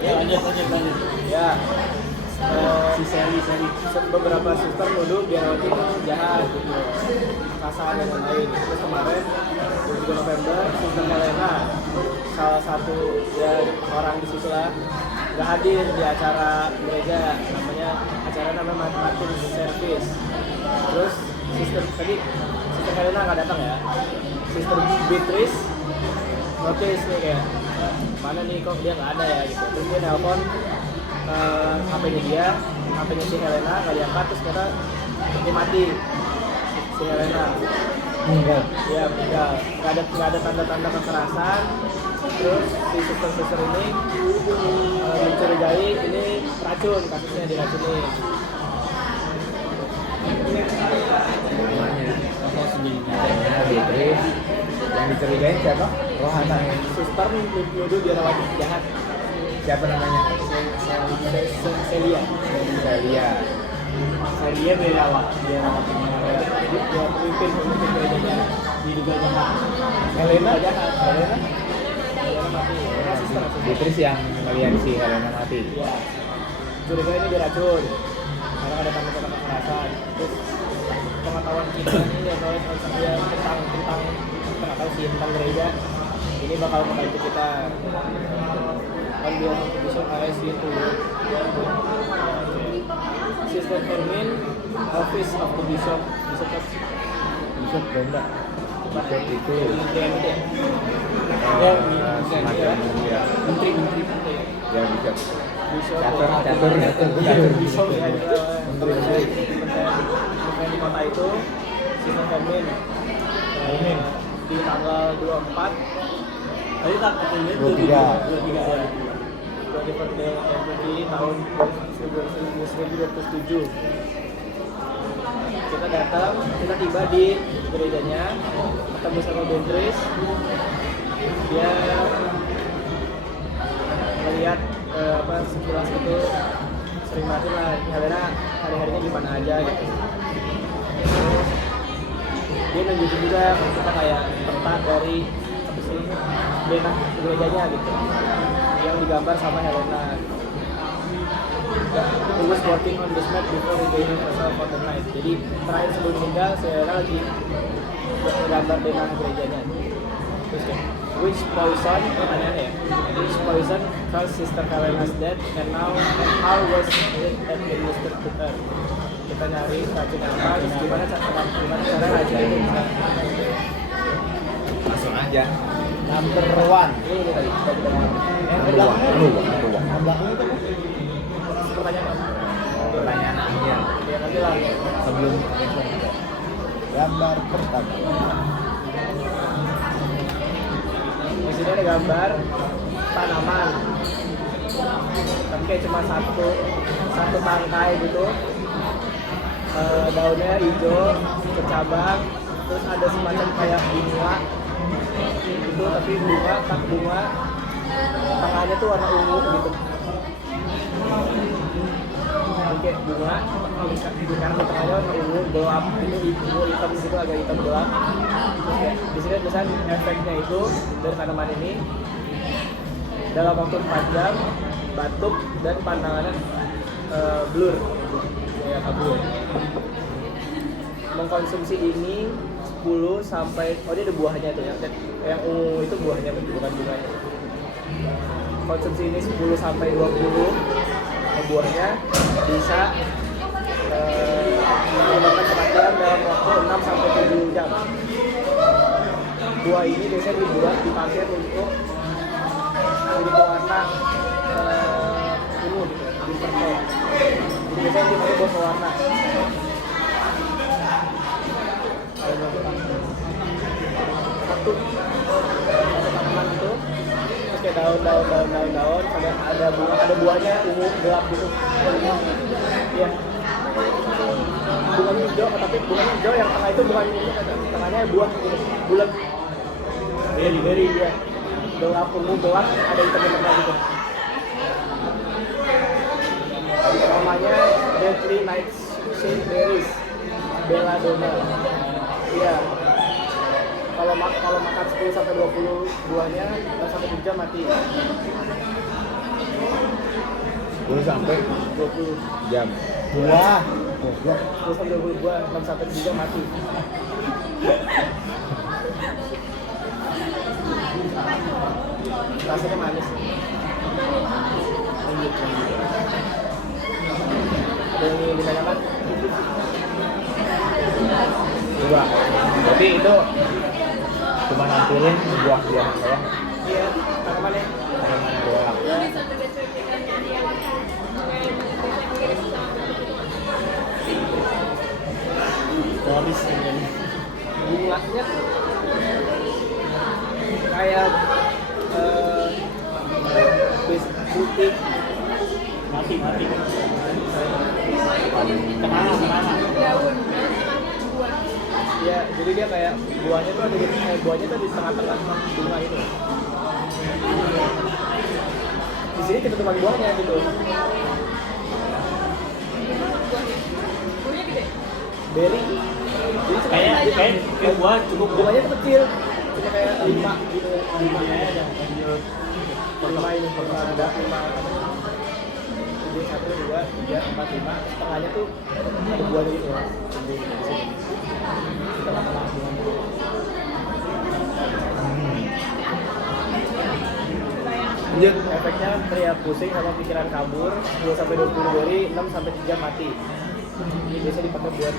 Ya lanjut. Ya. Si seri beberapa suster nuduh Biarawati itu jahat gitu, kasar dan lain-lain. Terus kemarin 7 November Suster Helena, salah satu ya orang di situ lah, nggak hadir di acara gereja, namanya Martin Service. Terus Suster Helena nggak datang ya. Suster Beatrice notice nih kayak mana nih kok dia nggak ada ya gitu. Terus dia nelpon HP-nya si Helena nggak diangkat, terus ternyata dia mati si Helena. Meninggal. Iya meninggal. Nggak ada tanda-tanda kekerasan. Terus si suster ini mencurigai ini racun, kasusnya diracunin. Beatrice. Yang dicurigain siapa? Rohana. Suster nuduh Biarawati jahat. Siapa namanya? Celia Biarawati. Dia pemimpin gerejanya diduga jahat. Helena jahat. Helena mati. Beatrice yang melihat si Helena mati. Iya. Curiga ini diracun. Karena ada tanda-tanda kekerasan. Terus pengetahuan kita ini ya knowledge tentang gereja ini bakal membantu kita. Kan dia bisa AS itu. Sister Hermin, Office of the Bishop Brenda. Bishop itu semacam ya. Menteri. Ya Bishop. Catur Bishop ya. Menteri di kota itu, Sister Hermin. Di tanggal 24 tadi tak katanya 23 tahun 1927 kita tiba di gerejanya, ketemu sama Beatrice. Dia melihat sekilas itu sering mati lah Helena hari-harinya gimana aja gitu. Terus dia nunjukin juga kita kayak peta dari denah gerejanya gitu yang digambar sama Helena. He was working on this map before revealing herself for the night. Jadi terakhir sebelum meninggal Helena lagi gambar denah gerejanya. Terus kayak which poison, pertanyaannya ya, which poison caused Sister Helena's death and how was it administered to her? Kita nyari racun apa, gimana cara racun itu. Langsung aja. Number 1. Ini tadi kita Belakangnya itu pertanyaan. Pertanyaan akhir Ya nanti lah. sebelum gambar pertama. Di sini ada gambar tanaman, tapi kayak cuma satu tangkai gitu. Daunnya hijau, bercabang, terus ada semacam kayak bunga itu, tapi bunga tangannya tuh warna ungu gitu. Kayak bunga, karena tengahnya warna ungu gelap, ini ungu hitam gitu, agak hitam gelap. Terus kayak di sini tulisan efeknya itu dari tanaman ini dalam waktu 4 jam batuk dan pandangannya blur, kayak kabur. Mengkonsumsi ini 10 sampai dia ada buahnya tuh ya, yang ungu itu buahnya bukan bunganya. Konsumsi ini 10 sampai 20 buahnya bisa menyebabkan kematian dalam waktu 6 sampai 7 jam. Buah ini biasanya dibuat dipakai untuk warna ungu gitu, di purple. Jadi biasanya dipakai buat warna. Satu tanaman itu terus kayak daun ada buahnya ungu gelap gitu. Iya, bunganya hijau, tapi bunganya hijau yang tengah itu bukan ungu, tengahnya buah gitu, bulat, berry dia gelap ungu gelap, ada hitam-hitamnya gitu. Namanya Deadly Nightshade Berries, belladonna. Iya. Kalau makan 10 sampai 20 buahnya 6 sampai 7 jam mati. 10 sampai 20 jam. Buah. Goblok. 10 sampai 20 buah 6 sampai 7 jam mati. Rasanya manis. Lanjut. Ada yang ingin ditanyakan? Dua. Berarti itu cuma nampilin buah-buah doang. Iya, tanamannya. Tanaman doang. Polis ini. Bunganya kayak bis putih mati. Kenapa? Daun buah. Iya, jadi dia kayak buahnya tuh ada di tengah-tengah bunga itu. Di sini ketutupan buahnya gitu. Buahnya gede. Berry. Jadi Kayak buah cukup bunganya tuh kecil. Cuma kayak 5 gitu. 5 ada. 5 ini pernah ada 5 jadi 1, 2, 3, 4, 5 setengahnya tuh ada buahnya gitu di sini di tengah-tengah bunganya. Lanjut. Efeknya pria pusing sama pikiran kabur 10 sampai 20 hari 6 sampai 3 jam mati. Ini biasa dipakai buat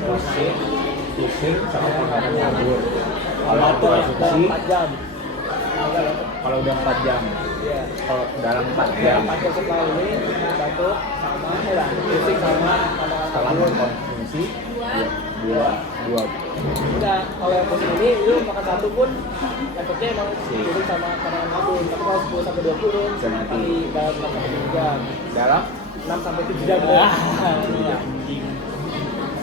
Pusing sama pikiran kabur. Kalau batuk konsumsi, 4 jam. Enggak batuk. kalau udah 4 jam. Iya. Kalau dalam 4 Ya, jam 4 jam setelah ini batuk sama pusing sama setelah kabur. mengkonsumsi dua. Udah, kalau yang pusing ini lu makan satu pun efeknya emang pusing sama pandangan kabur. Tapi kalau 10 sampai 20 Bisa mati. di dalam 6 sampai 7 jam. Dalam 6 sampai 7 jam. Iya.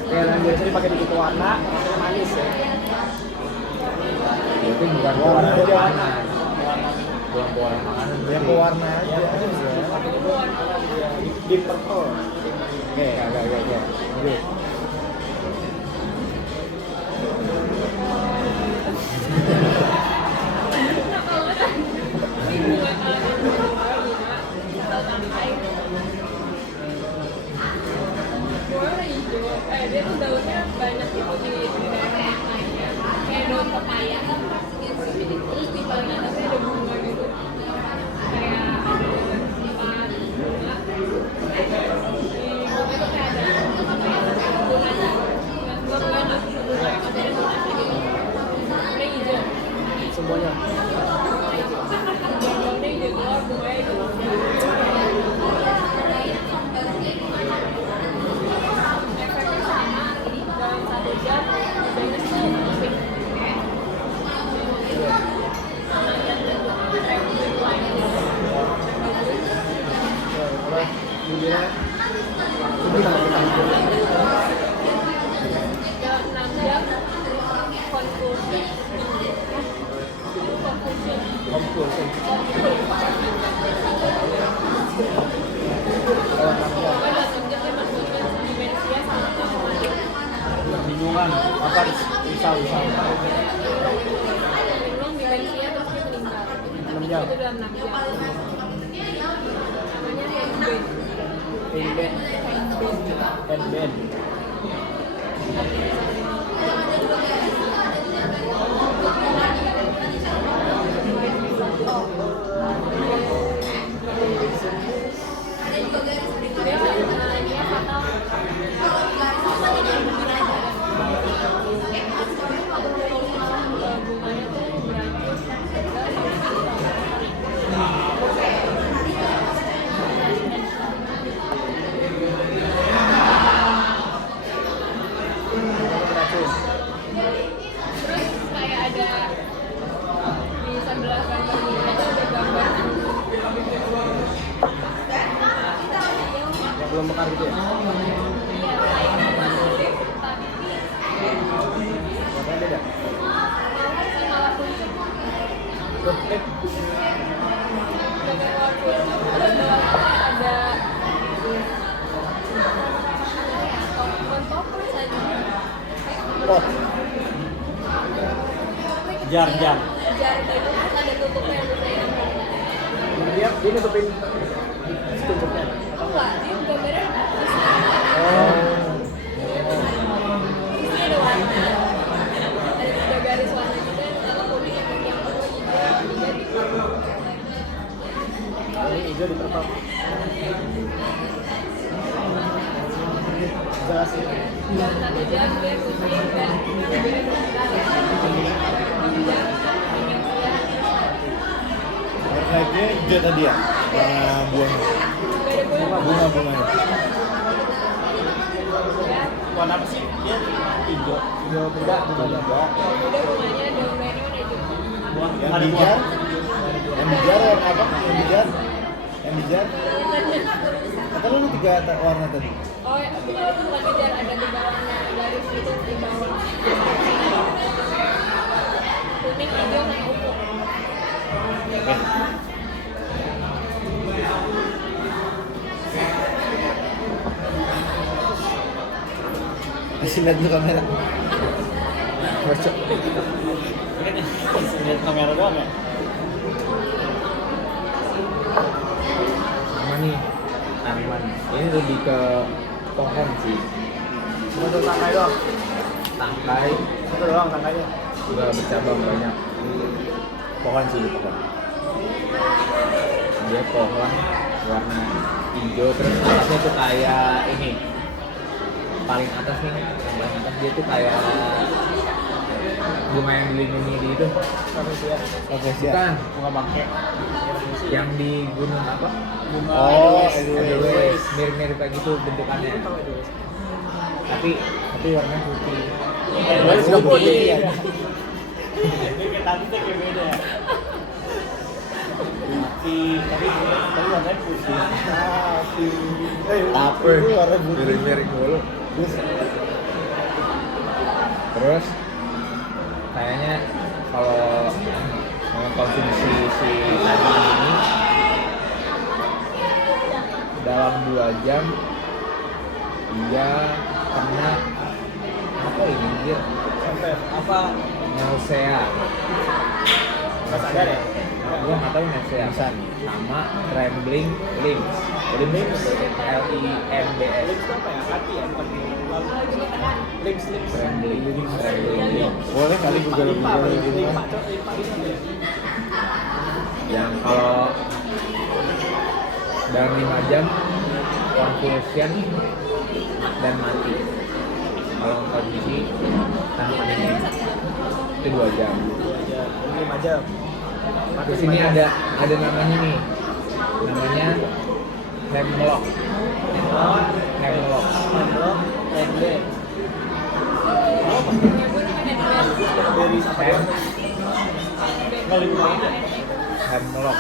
Kayak yang biasa dipakai di warna, rasanya manis ya. itu bukan pewarna makanan. Bukan pewarna makanan. Yang berarti. pewarna aja. Ya, pakai itu di purple. Oke, agak. Lanjut. Dia tuh daunnya banyak itu di daerah lainnya. Kayak daun pepaya. Terus di paling atasnya ada bunga gitu. Kayak ada 4 bunga. Di bunga tuh kayak ada bunganya. Bunga enak. Bunga yang masih ada bunganya gitu. Warna hijau. Semuanya. Daunnya hijau keluar, bunganya hijau. Efeknya sama dalam 1 jam, biasanya sih pusing. Sama yang trend lain. Apa? Bibirnya itu sama Dalam 6 jam konfusing. kompulsif. Pokoknya dalam 6 jam dia masuk ke demensia sama kelaparan. Bingungan apa risau Minum demensia terus dia meninggal. 6 jam. Itu dalam 6 jam. Namanya handband. Handband. Handband. Dia ininya fatal. Bunganya tuh berangus. Racun. Terus kayak ada di sebelah kanan bunganya tuh ada gambar. Yang belum mekar gitu ya? Iya, kayak gambar tapi Warnanya beda. malah kuncung. Dompet. Gambar warna kuncung. Terus bawahnya ada bukan toples aja. Oh, Jar. jar itu terus ada tutupnya biasanya. Dia nutupin tutupnya. Oh enggak, dia gambarnya ini ada warna, ada 3 garis warna gitu yang pertama kuning, yang kedua hijau, Ini hijau diterpap. Jelas sih. dalam 1 jam dia kuning dan dia Warnanya hijau tadi ya? Warna buahnya. Bunga-bunganya. Warna apa sih? Dia hijau. Hijau beda juga. udah bunganya daun merah warna hijau. Buah. Yang Ada buah. dijar? Yang dijar warna apa? Yang dijar? Yang dijar? Kata lu 3 warna tadi. Oh, itu bukan kejar, ada 3 warna garis gitu di bawah. Kuning, hijau, sama ungu. Kasih lihat dulu kamera. Bocok. Lihat kamera doang ya. Sama nih tanaman ini lebih ke pohon sih, Bentuk tangkai doang. tangkai Itu doang tangkainya. juga bercabang banyak. Pohon sih, pohon dia pohon warna hijau, terus atasnya tuh kayak ini, paling atas nih, yang paling atas dia tuh kayak bunga yang dilindungi di itu, Sampai siap. Oke, siap. bukan Bunga bangke. yang di gunung apa? Bunga Oh, Edelweiss, mirip-mirip kayak gitu bentukannya, Tahu itu. tapi warnanya putih. Edelweiss nggak putih. Ini kayak tadi tuh kayak beda ya. Tapi warnanya putih. Apa? Itu warna putih. Miring-miring mulu. Terus kayaknya kalau mengkonsumsi si tanaman ini dalam 2 jam dia kena apa ini dia Sampai Apa? nausea. nggak sadar ya. Gua nggak tahu nausea sama trembling limbs. Limbs LIMBS. Lips itu apa ya? Hati ya, bukan lips. Trembling limbs. Boleh kali Google Limpa apa? gitu. Limpa, Cok. Limpa itu apa ya? Yang kalau dalam 5 jam convulsion dan mati. Kalau kondisi tanaman ini itu 2 jam. 2 jam. Ini 5 jam. Di sini ada namanya nih, namanya hemlock. Hemlock. Blok, pendek. Dari satu Hem, Ngeliput. hemlock.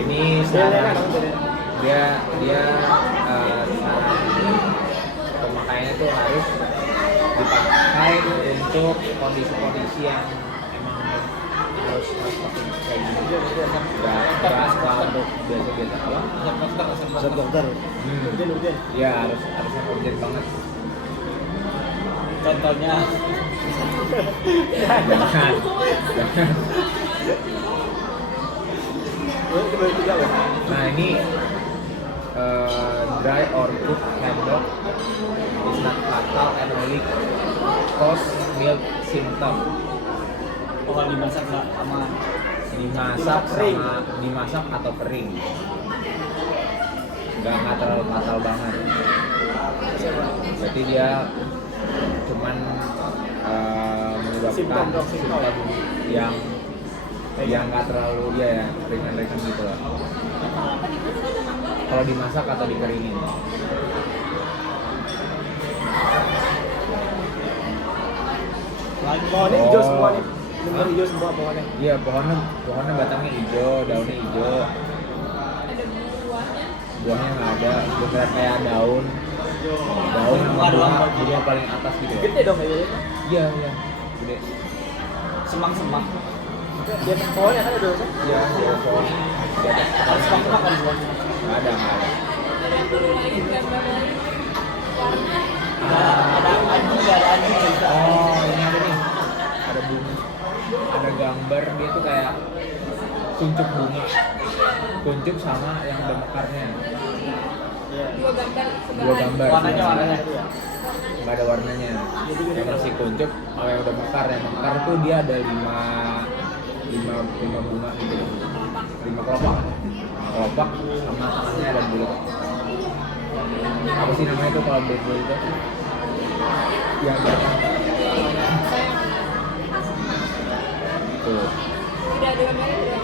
Ini Beda saran kan? Beda. dia saran pemakaiannya tuh harus dipakai untuk kondisi-kondisi yang emang harus pakai kayak gini. Nggak untuk biasa-biasa apa? Resep dokter. Urgen. Ya harusnya urgent banget. Contohnya Jangan. Itu baru 3 ya? Nah ini dry or cooked hemlock is not fatal and only cause mild symptom. kalau dimasak nggak aman. Dimasak atau kering. Nggak terlalu fatal banget. Berarti dia cuman menyebabkan Simptom dong, simptom. yang nggak terlalu ya ringan-ringan gitu lah. Kalau dimasak atau dikeringin. Pohonnya hijau semua nih. Bener hijau semua pohonnya. Iya, pohonnya batangnya hijau, daunnya hijau, Ada buahnya. buahnya nggak ada, beneran kayak daun sama buah paling atas gitu. Gede dong ya. Iya, gede. Semak-semak. Di atas pohonnya kan ada dosa. Iya, pohon di atas Harus semak-semak kan semak. nggak ada. Ada yang perlu lagi gambar lagi. Warna. Ada anjing nggak ada anjing. Oh, ini ada nih. Ada bunga. Ada gambar dia tuh kayak kuncup bunga. Kuncup sama yang udah mekarnya. Iya. Dua gambar Dua sebelahan. gambar. Warnanya itu ya. Nggak ada warnanya. Yang masih kuncup, kalau yang udah mekar, yang mekar tuh dia ada lima bunga gitu. 5 kelopak. Kelopak sama tangannya ada bulat. Apa sih namanya itu kalau bulat itu? Yang belakang. Tuh. Tidak ada gambarnya, tidak.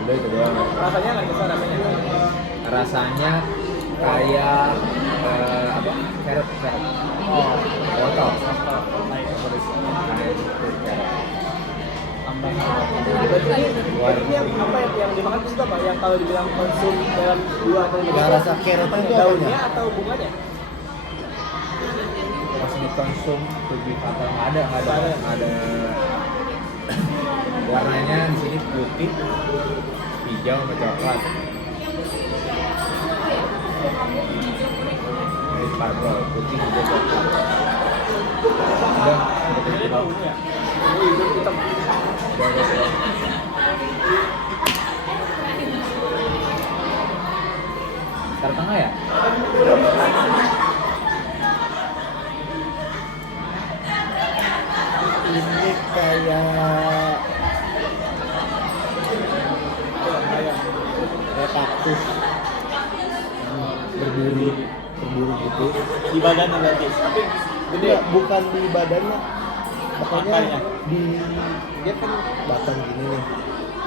Udah itu doang. Rasanya nggak bisa rasanya. Rasanya kayak apa? Carrot. Oh, Wortel. naik terus. Tambah. Ada Berarti lagi. ini yang apa yang dimakan itu apa? Yang kalau dibilang konsum dalam 2 atau 3 Nggak rasa carrotnya itu daunnya apanya? atau bunganya? Masih dikonsum lebih fatal nggak ada warnanya di sini putih, hijau sama coklat. Ini purple, putih, hijau, coklat. Udah Ini baunya. Oh, itu hitam. udah. Ntar tengah ya? Ini kayak kaktus berburu gitu. Di badannya berarti. Tapi gede. Dia bukan di badannya, makanya Akarnya. di dia kan batang gini nih.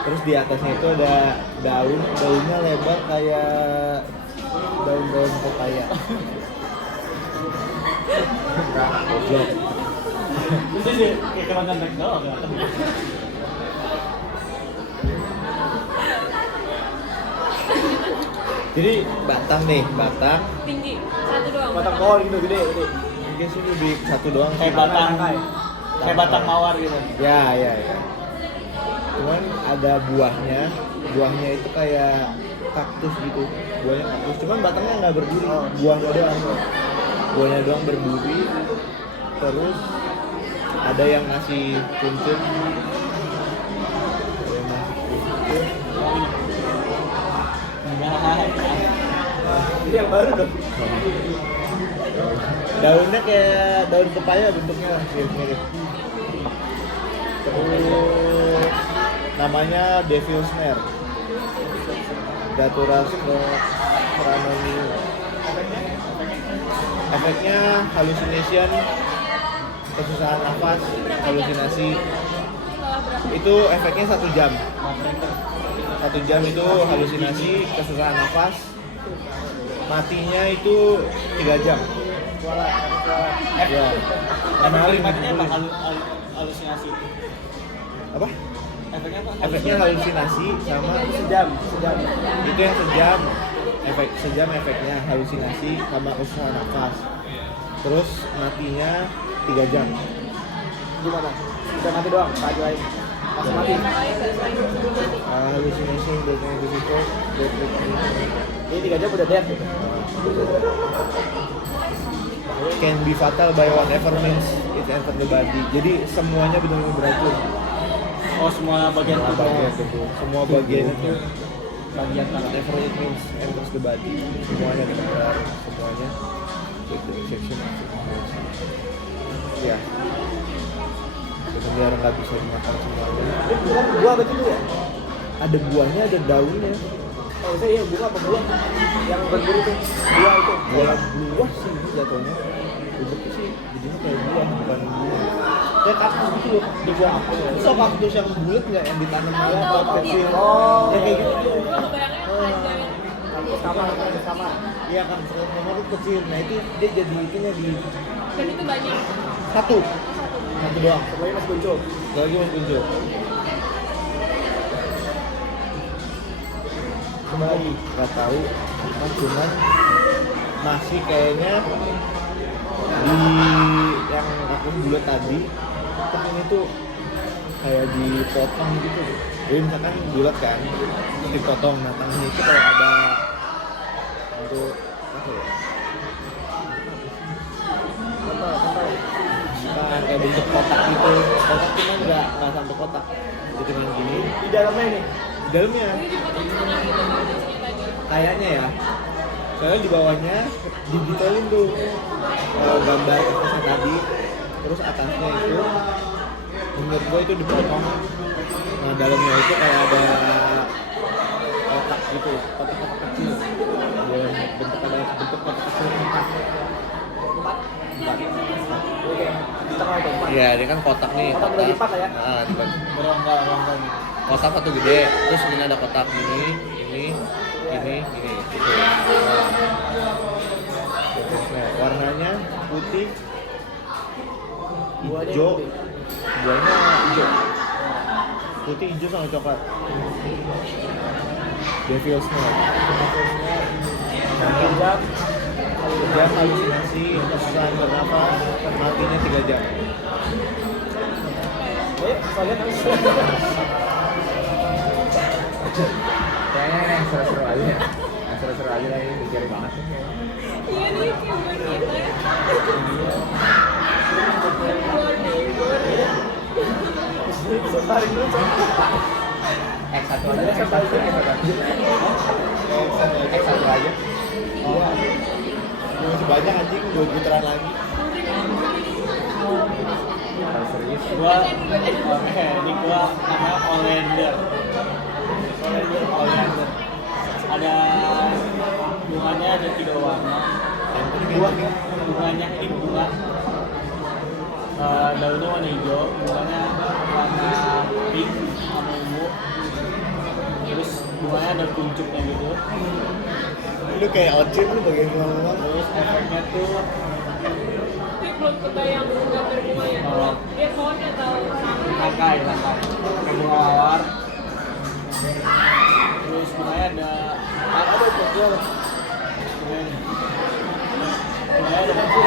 Terus di atasnya itu ada daunnya lebar kayak daun-daun pepaya. Goblok. Itu sih kayak kemakan doang ya. Jadi batang Tinggi, satu doang. Batang pohon gitu gede. mungkin sih lebih satu doang sih. Kayak batang kayak batang mawar gitu. Ya. Cuman ada buahnya itu kayak kaktus gitu. Buahnya kaktus, cuman batangnya nggak berduri, buahnya doang berduri. Terus ada yang ngasih kuncup, Ini yang baru dong. daunnya kayak daun pepaya bentuknya mirip. Terus namanya Devil's Snare, Datura Scranonium. Efeknya hallucination, kesusahan nafas, halusinasi. Itu efeknya 1 jam. 1 jam itu halusinasi, kesusahan nafas. Matinya itu 3 jam. Ya. Efek klimaknya apa? Halusinasi. Apa? Efeknya apa? Efeknya halusinasi sama sejam. itu yang sejam. Sejam efeknya halusinasi sama kesusahan nafas. Terus matinya 3 jam. Gimana? Bisa mati doang, tak aja lain. Langsung mati. Hallucination, breathing difficult, Ini 3 jam udah dead gitu. can be fatal by whatever means it enter the body. Jadi semuanya benar-benar beracun. Oh, semua bagian tubuh. Semua bagian itu Bagian whatever it means enters the body. Semuanya benar, semuanya. With the exception of ya. Benar nggak bisa dimakan semuanya. Buah betul ya? Ada buahnya, ada daunnya. Oh, saya iya bunga apa buah? Yang berburu itu. Buah itu. Buah sih jatuhnya. Bentuknya sih jadinya kayak buah, bukan bunga. Kayak kaktus gitu loh, di buah apa ya? So kaktus yang bulat nggak yang ditanam Tahu, dia tahu, apa tahu. kecil? Oh, Ya kayak gitu. Bayangnya panjang. sama. Iya kan, selama itu kecil. Nah itu dia jadi itunya di Dan itu banyak. satu doang. Semuanya masih muncul. Lagi mau muncul. Kembali. Nggak tahu, cuman masih kayaknya di yang aku bulat tadi kan ini tuh kayak dipotong gitu. Jadi misalkan bulat kan, terus dipotong. Nah tengahnya itu kayak ada untuk apa ya? Bukan, kayak bentuk kotak gitu. Kotak cuma nggak sampai kotak. Itu cuma gini. Di dalamnya ini. Di dalamnya Ini dipotong setengah gitu bagusnya tadi. kayaknya ya. Soalnya di bawahnya digitalin tuh gambar kertasnya tadi. Terus atasnya itu menurut gue itu dipotong. Nah dalamnya itu kayak ada kotak gitu, kotak-kotak kecil. Dan bentuk kotak kecil empat. Oke. Di tengah itu. Iya, ini kan kotak nih. Kotak udah lipat lah ya? Nah, lipat. Berongga gitu. Kotak satu gede, terus ini ada kotak ini. Gitu. Nah, warnanya putih, Buahnya hijau, putih. buahnya hijau, putih, hijau sama coklat. Devil's Snare. Kejam. Kerja halusinasi, kesusahan bernafas, matinya 3 jam. Saya lihat harus. Kayaknya yang seru-seru aja. Yang seru-seru aja lah ini dicari banget. Iya nih, kayak buat kita ya. Buat neighbor. Tarik dulu, Cok. X1 aja, X1 aja. Oh, ini masih banyak anjing, 2 putaran lagi. Kalau serius. Gua ini gua namanya Oleander. Ada bunganya ada 3 warna. Bunganya ini bunga. Daunnya warna hijau, bunganya warna pink sama ungu. Terus bunganya ada kuncupnya gitu. Lu kayak ocit lu bagian ngomong. Terus efeknya tuh Tapi belum kebayang gambar bunganya. Dia pohon atau langkai. Kayak bunga mawar. Terus bunganya ada kecil. Bunganya ada kecil.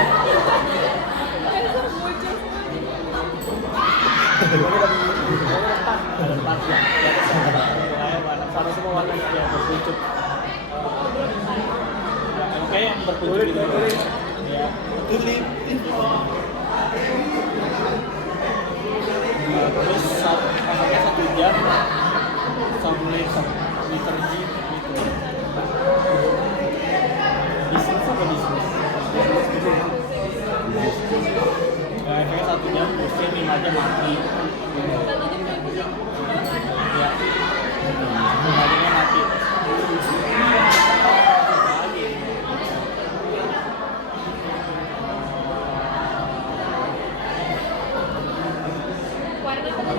Ada 4 ya. Bunganya warna sama semua warna ya berkuncup. Kayak yang berkuncup gitu. Ya. Tulip. Terus efeknya 1 jam sampai litergi gitu. Bisnis apa bisnis? Ya, efeknya 1 jam, terusnya 5 jam mati. Ya, 5 jamnya mati. warna apa?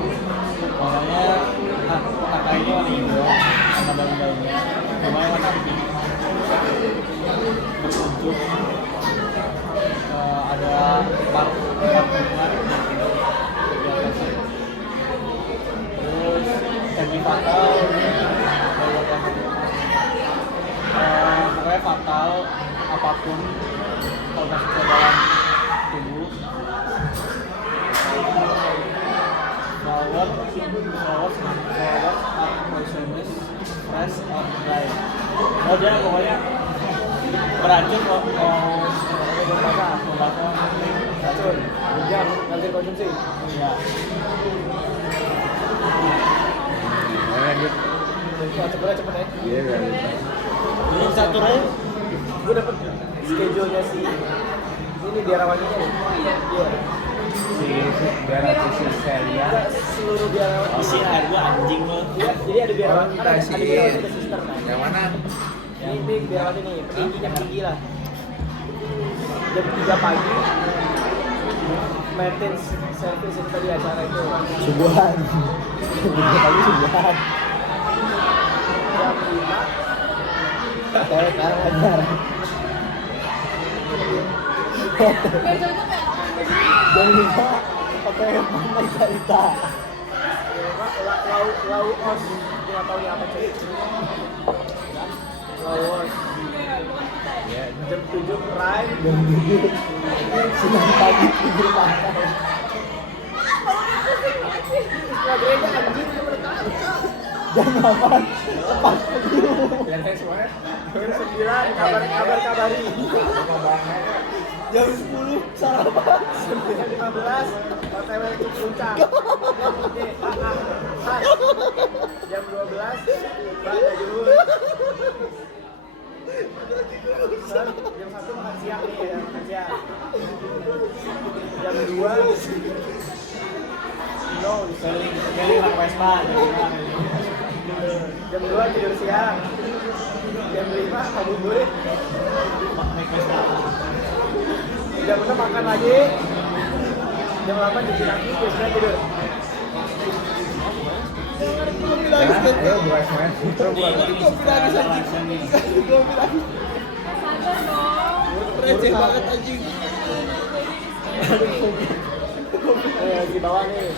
Warnanya, kakaknya warna hijau sama daun-daunnya. Lumayan warna pink. Berkuncup. Ada 4 bunga di atasnya. Terus candy fatal. Pokoknya fatal apapun kalau masuk ke dalam tubuh. Flowers are poisonous, fresh or dry. Oh dia pokoknya beracun kalau membakar racun. Jangan nanti konsumsi. Iya. Lanjut. Cepet ya. Iya, biar Ini satu room, gue dapet schedule-nya si ini biarawatinya nih. Iya. biar aku si Celia. Enggak seluruh biarawati. Isi air gue anjing lo. Iya, jadi ada biarawati, Oh, ada dikasih. biarawati ada suster kan. Yang mana? Ini biarawati nih, peninggi lah. Jam 3 pagi, maintenance service itu tadi acara itu. Subuhan. Kali subuhan. Jam 5, Saya sekarang ajar. Gak cocok ya? Jam 5 pakai mama cerita. lau os, nggak tahu ini apa cuy. Lau os. Enggak, bukan kita ya? Ya, Jam 7 prime. Jam 7. Siang pagi tidur makan. Nggak gereja anjing, dia udah tahu. Jam 8. Lepas pagi. yang saya semuanya. Jam 9 kabari. Mau barang aja. Jam 10 sarapan. 9.15 OTW ke puncak. Oke, jam 12 Mbak Jurus. Jam 1 makan siang nih, ya, makan siang. Jam 2 Keliling pakai Vespa. jam 2 tidur siang. Jam 5 ngabuburit. Naik Vespa. Jam 6 makan lagi. Jam 8 cuci kaki, jam 9 tidur. Ayo buat semen. Sadar dong. Receh banget anjing. Di bawah nih.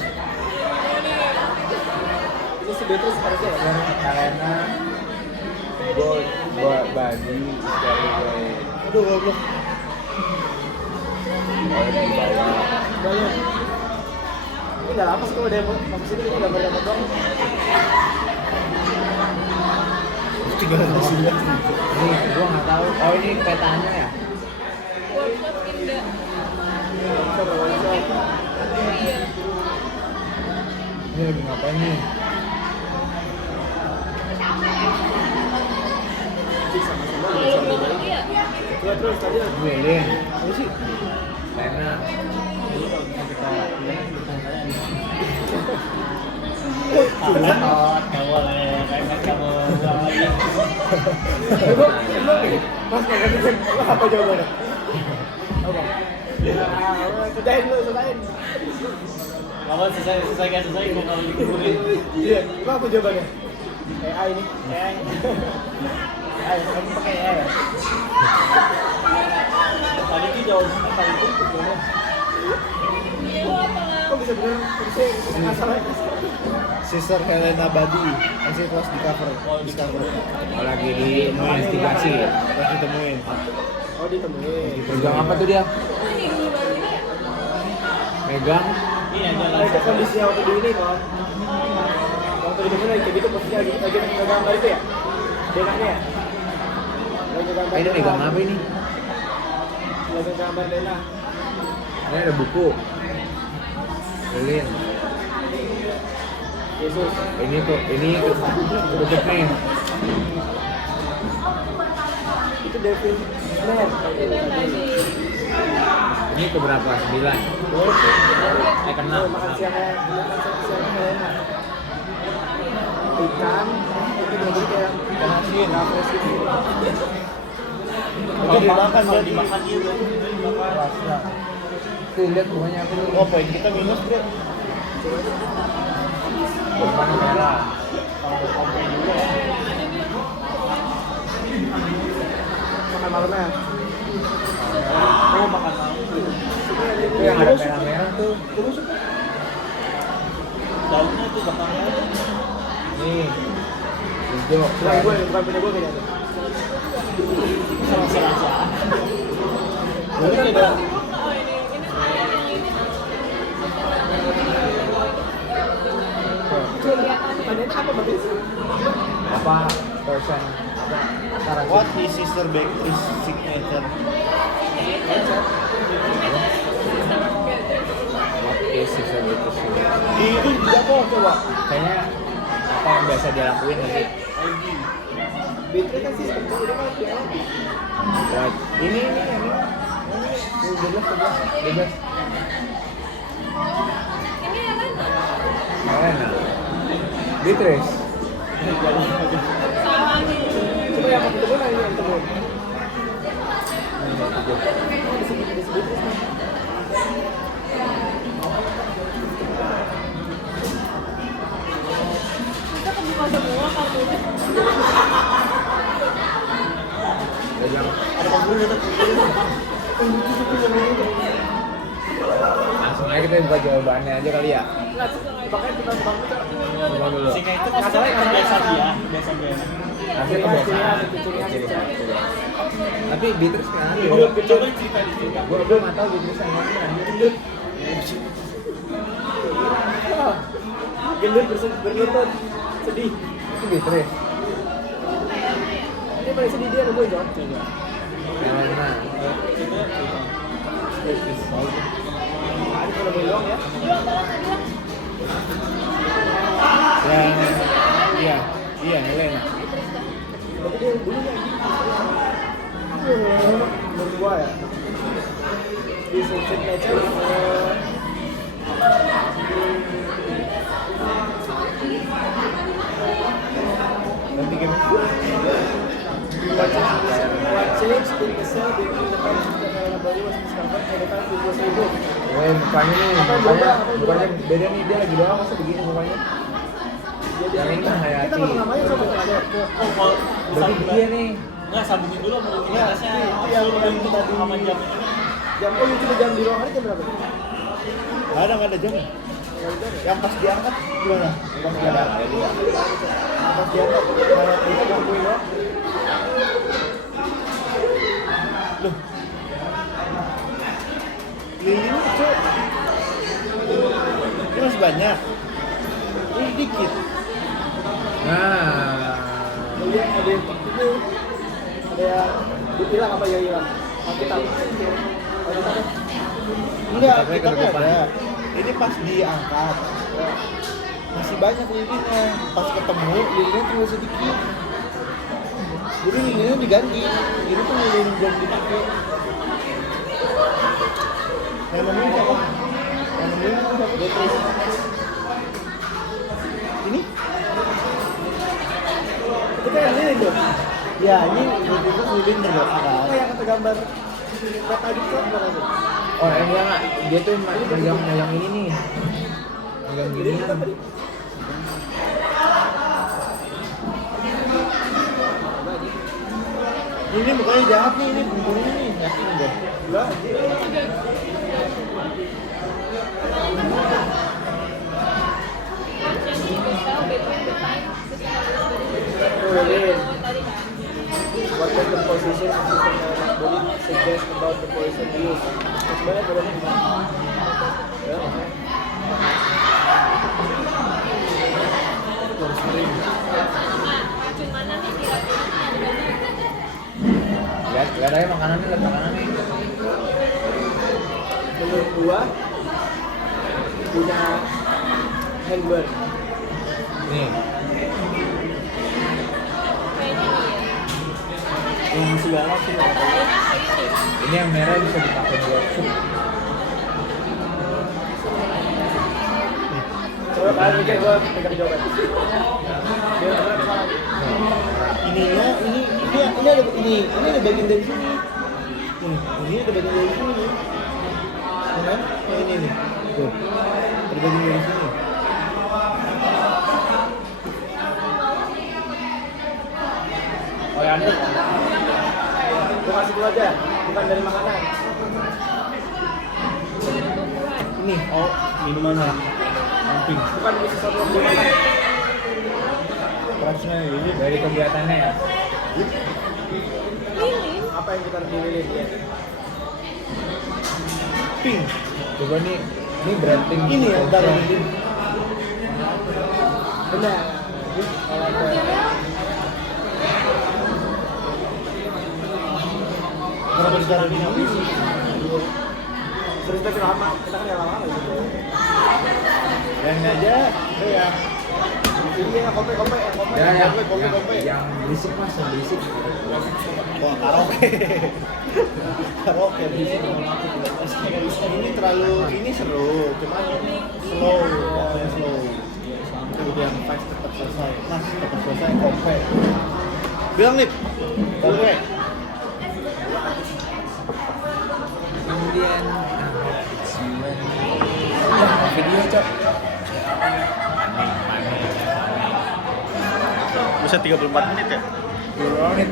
Ini si Beatrice harusnya ya. Karena buat body dari gue. Aduh goblok. Di bawah. Banyak. Ini nggak lama sih kalau udah mau sini ini gambar-gambar doang. Tinggal di sini. Ini gue nggak tahu. Oh ini petanya ya? Workshop Indah. Workshop. Iya. Ini lagi ngapain nih? Kalau belum lagi ya? Ya terus tadi Duelin. Apa sih? Lena. Mas nggak ngerti apa jawabannya? Apa? Sudahin dulu, sudahin. Kawan selesai kan selesai mau kalau dikumpulin. Iya, lu apa jawabannya? AI ini. AI. AI, kamu pakai AI ya? Tadi itu jawabannya paling penting sebenarnya. Itu apa lah? Kok bisa bener? Bisa masalah ya? Sister Helena Badi, masih kelas di cover. Di cover. Oh lagi di investigasi. Pas ditemuin. Oh ditemuin. Pegang apa tuh dia? Ini guru baru ini ya? Megang. Ini aja Nah, itu kondisinya waktu di ini kan. Waktu di mana kayak gitu posisinya lagi gambar itu ya? Denanya ya? Lagi gambar. Ini megang apa ini? Lagi gambar Dena. Ini ada buku. Lilin. Yesus. Ini tuh, ini tutup nih. Itu Devin Blair. Kita lagi. Ini ke berapa? 9. Kenal. Makan siangnya Helena. Ikan. Itu bener kayak Asin. kapres gitu. Itu dimakan kalau berarti. dimakan dia dimakan. Rasa. Tuh lihat rumahnya apa nih? Oh, poin kita minus, Bre. Warna merah. Makan malamnya. Oh makan malam. Itu yang ada merah-merah tuh. Daunnya tuh bakangnya. Nih. Hijau. Bukan punya gue kayaknya. Sama serasa. Ini kan ada Oh ini. pertanyaannya apa berarti? Apa person? Apa? What is Sister Beatrice signature? What is Sister Beatrice? Itu juga kok coba. Kayaknya apa yang biasa dia lakuin nanti? Beatrice kan sistem tuh udah kan dia. What? Ini. Ini 12. Ini ya kan? Helena. Beatrice. Sama nih. Coba yang mau ketemu ini yang ketemu. Kita kebuka semua kartunya. Dia bilang, Ada penghulu tuh. langsung aja kita buka jawabannya aja kali ya. Makanya kita bangun tuh. Coba dulu. Singa itu biasa dia, biasa dia. Nanti kebiasaan. Tapi Beatrice kan ada. Coba cerita di sini. Gue nggak tahu Beatrice yang mana. Gendut berlutut sedih. Itu Beatrice. Ini paling sedih dia nungguin John. Helena. Beatrice soalnya. Ini kalau mau doang ya. Yang iya Helena. Tapi dia dulunya menurut gua ya di signature Nanti game what changed in the cell between the time that Helena Bali was discovered and the time it was removed. Mukanya nih, mukanya beda nih, dia lagi doang masa begini mukanya. Yang ini kan Kita Hayati. kalau namanya coba aja. Oh, kalau Berarti dia nih. nggak sambungin dulu sama rutinitasnya. Itu yang tadi sama jam. jam oh itu jam di ruangan jam berapa? nggak ada jamnya. Yang pas diangkat gimana? Pas diangkat. Pas diangkat kalau itu gangguin doang. Loh. Lilin cok. Ini masih banyak. Ini dikit. Nah, Iya, ada yang itu ada yang hilang apa yang hilang? Alkitab. Alkitab. Enggak, Tapi kita ke depan. ada. Ini pas diangkat. Masih banyak lilinnya. Pas ketemu lilinnya tinggal sedikit. Jadi lilinnya diganti. Ini tuh lilin belum dipakai. Yang nemuin siapa? Yang nemuin siapa? Beatrice. Ini? Itu kan ini tuh. Ya, ini itu lilin terbakar. Oh yang kata gambar red tadi tuh apa sih? oh enggak, dia tuh megang ini nih. Megang Jadi gini. kita tadi Ini bukannya jahat nih, ini bumbungnya nih. Yakin gue. enggak. Oh, ini. What does the position of system body suggest about the poison use? Sebenarnya bedanya di mana? Ya, makanya. Harus kering. Racun mana nih kira-kira yang banyak? Lihat aja makanannya, lihat makanannya. Menurut gua punya handburn. Nih, Kayaknya nih ya. Yang segala sih nggak tahu. ini yang merah bisa dipakai buat sup. Coba kalian mikir gua pegang jawaban. Dia benar salah. Ininya, ini ada bagian dari sini. Ini ada bagian dari sini nih. Ya kan? Yang ini nih. Tuh. Ada bagian dari sini. Oh ya, anda. Gua kasih dulu aja, bukan dari makanan. Dari tumbuhan. Ini, oh, minumannya. Samping. Bukan dari sesuatu yang dia makan. Rasanya ini Dari kegiatannya ya. Lilin. Apa yang kita pilih ya? pink. Coba nih, ini branding. Ini yang taruh di sini. Benar. Kalau apa? Kenapa ditaruh di sini? Terus kita lama, kita kan yang lama gitu. Yang ini aja. Ya. Ini yang kopi. Ya, yang Kopi. berisik mas, yang berisik. Wah, karaoke. Karaoke di sini. Ini terlalu seru, cuman slow, slow. Kemudian pas cepat selesai. Mas, cepat selesai kopi. Bilang nih, kopi. Kemudian video cok. Bisa 34 menit ya? 20 menit.